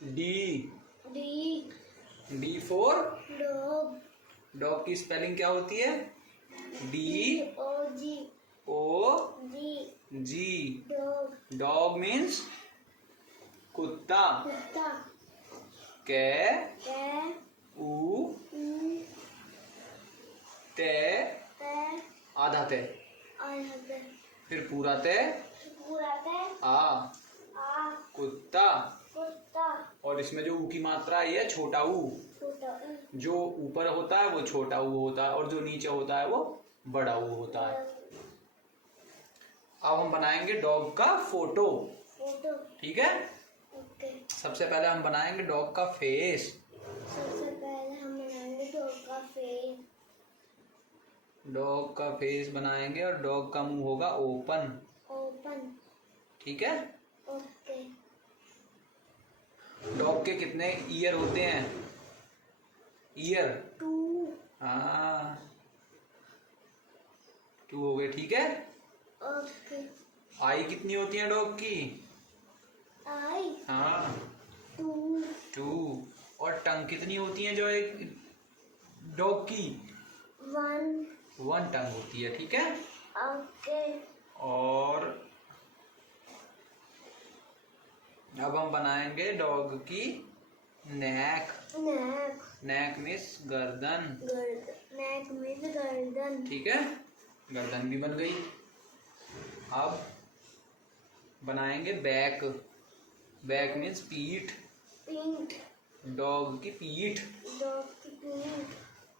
D D D for dog dog की spelling क्या होती है? डी ओ जी ओ जी जी। डॉग डॉग मीन्स कुत्ता। कुत्ता कै कै ऊ ते आधा ते फिर पूरा ते पूरा आ कुत्ता। कुत्ता और इसमें जो ऊ की मात्रा आई है छोटा ऊ, छोटा जो ऊपर होता है वो छोटा ऊ होता है और जो नीचे होता है वो बड़ा ऊ होता है। अब हम बनाएंगे डॉग का फोटो। फोटो ठीक है। ओके। सबसे पहले हम बनाएंगे डॉग का फेस। सबसे पहले हम बनाएंगे डॉग का फेस। डॉग का फेस बनाएंगे और डॉग का मुंह होगा ओपन। ओपन ठीक है। ओके। डॉग के कितने ईयर होते हैं? ईयर 2 हाँ 2 हो गए। ठीक है। ओके। आई कितनी होती है डॉग की? आई हाँ 2 और टंग कितनी होती है जो एक डॉग की? 1 टंग होती है। ठीक है। ओके। और अब हम बनाएंगे डॉग की नेक। नेक मीन्स गर्दन। नेक मीन्स गर्दन। ठीक है। गर्दन भी बन गई। अब बनाएंगे बैक। बैक मीन्स पीठ। पीठ डॉग की पीठ। डॉग की पीठ।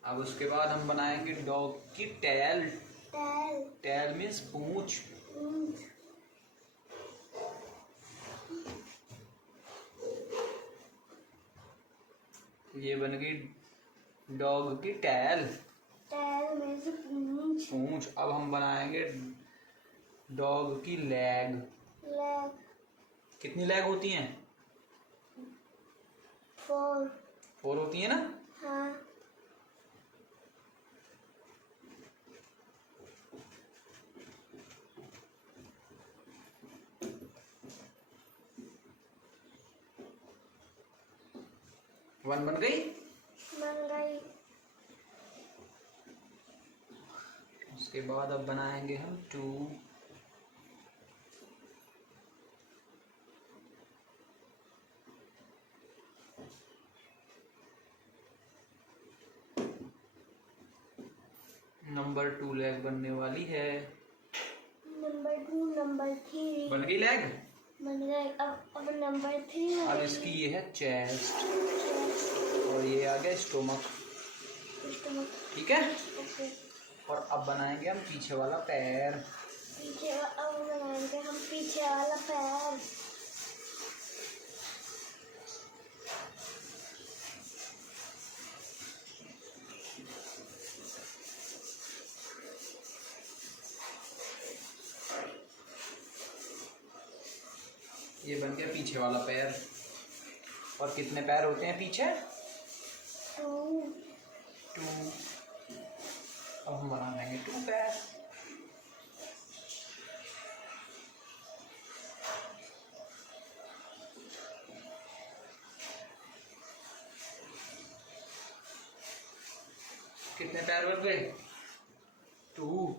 अब उसके बाद हम बनाएंगे डॉग की टैल। टैल टैल मीन्स पूंछ। पूंछ। ये बन गई डॉग की टैल। टैल मीन्स पूंछ। पूंछ। अब हम बनाएंगे डॉग की लेग। लेग कितनी लेग होती हैं? 4 होती है ना। हाँ। वन बन गई। उसके बाद अब बनाएंगे हम 2। नंबर 2 लेग बनने वाली है। नंबर 2 नंबर 3 बन गई लेग। बन गए। अब नंबर 3 अब इसकी ये है चेस्ट और ये आ गया स्टोमक। ठीक है। ओके। और अब बनाएंगे हम पीछे वाला पैर। अब बनाएंगे हम पीछे वाला पैर। ये बन गया पीछे वाला पैर। और कितने पैर होते हैं पीछे? 2 अब हम बना देंगे 2 पैर। कितने पैर बन गए? 2।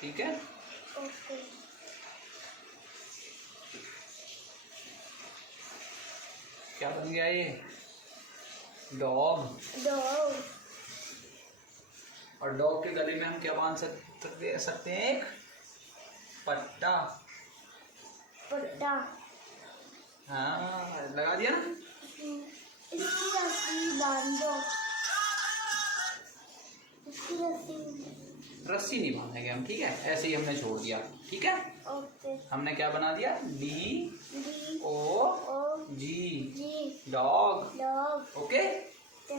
ठीक है। ओके। क्या बन गया ये? डॉग। और डॉग के गले में हम क्या बांध सकते हैं? एक पट्टा। हाँ लगा दिया ना। इसकी रस्सी बांध दो। इसकी रस्सी नहीं बांधेंगे हम। ठीक है। ऐसे ही हमने छोड़ दिया। ठीक है। ओके। हमने क्या बना दिया? DOG G dog. Dog. Okay. Okay.